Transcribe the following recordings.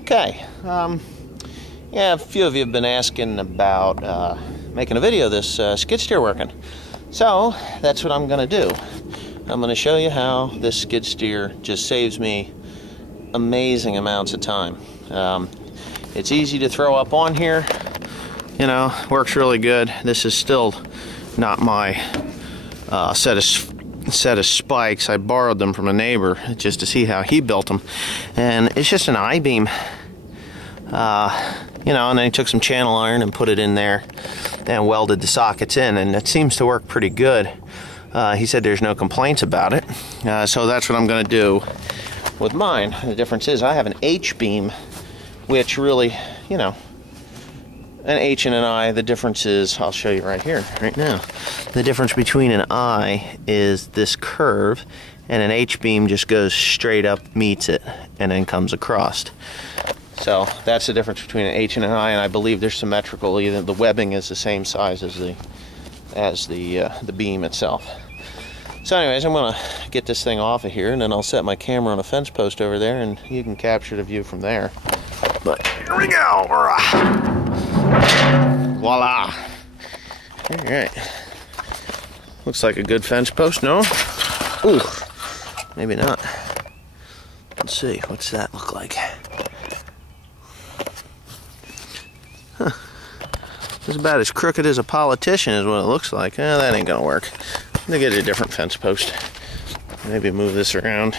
Okay, yeah, a few of you have been asking about making a video of this skid steer working. So, that's what I'm going to do. I'm going to show you how this skid steer just saves me amazing amounts of time. It's easy to throw up on here, you know, works really good. This is still not my set of spikes. I borrowed them from a neighbor just to see how he built them, and it's just an I-beam, you know, and then he took some channel iron and put it in there and welded the sockets in, and it seems to work pretty good. He said there's no complaints about it, so that's what I'm going to do with mine. The difference is I have an H-beam, which really, you know, an H and an I, the difference is, I'll show you right here, right now. The difference between an I is this curve, and an H-beam just goes straight up, meets it, and then comes across. So that's the difference between an H and an I, and I believe they're symmetrical. Either the webbing is the same size as the beam itself. So anyways, I'm gonna get this thing off of here, and then I'll set my camera on a fence post over there, and you can capture the view from there. But here we go. Voila. All right. Looks like a good fence post, no? Ooh, maybe not. Let's see, what's that look like? Huh. It's about as crooked as a politician is what it looks like. That ain't gonna work. I'm gonna get a different fence post. Maybe move this around.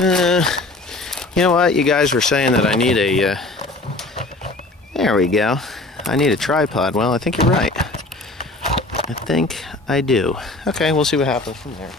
You know what? You guys were saying that I need a... there we go. I need a tripod. Well, I think you're right. I think I do. Okay, we'll see what happens from there.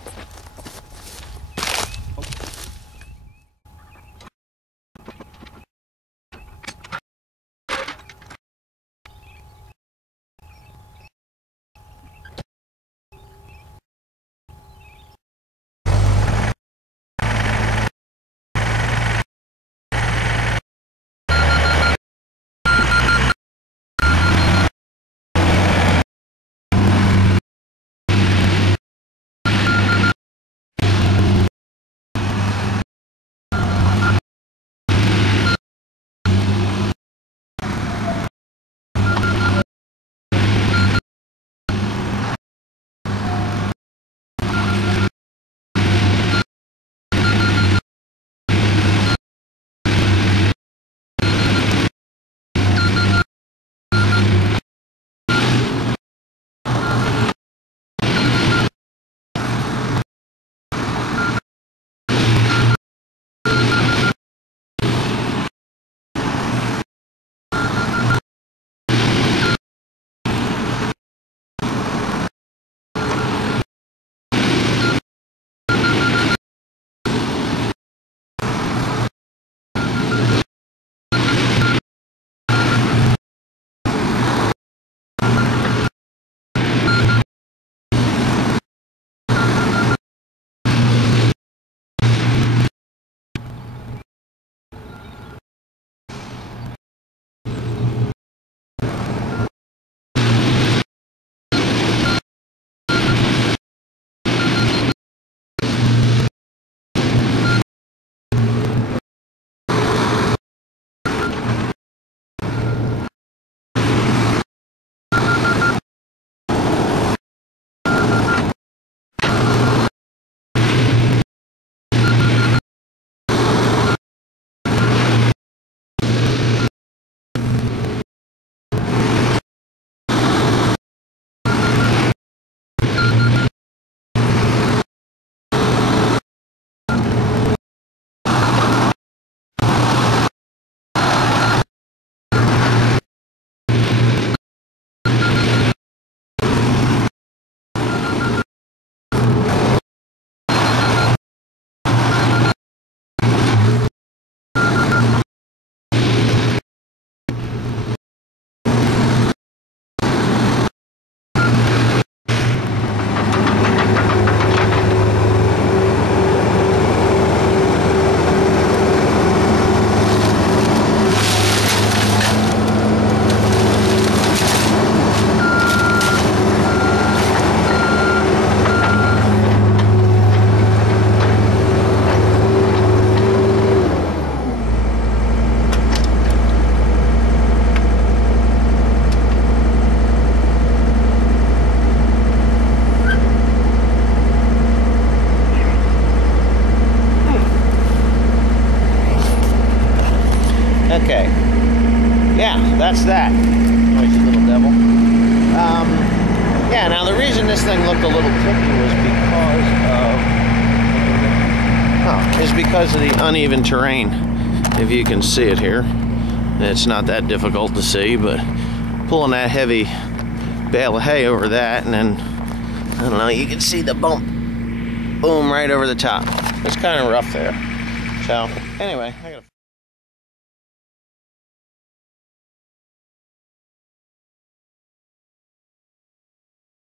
Okay. Yeah, that's that. Noisy little devil. Yeah, now the reason this thing looked a little tippy was because of the uneven terrain. If you can see it here. It's not that difficult to see, but pulling that heavy bale of hay over that, and then, I don't know, you can see the bump, boom, right over the top. It's kind of rough there. So, anyway, I gotta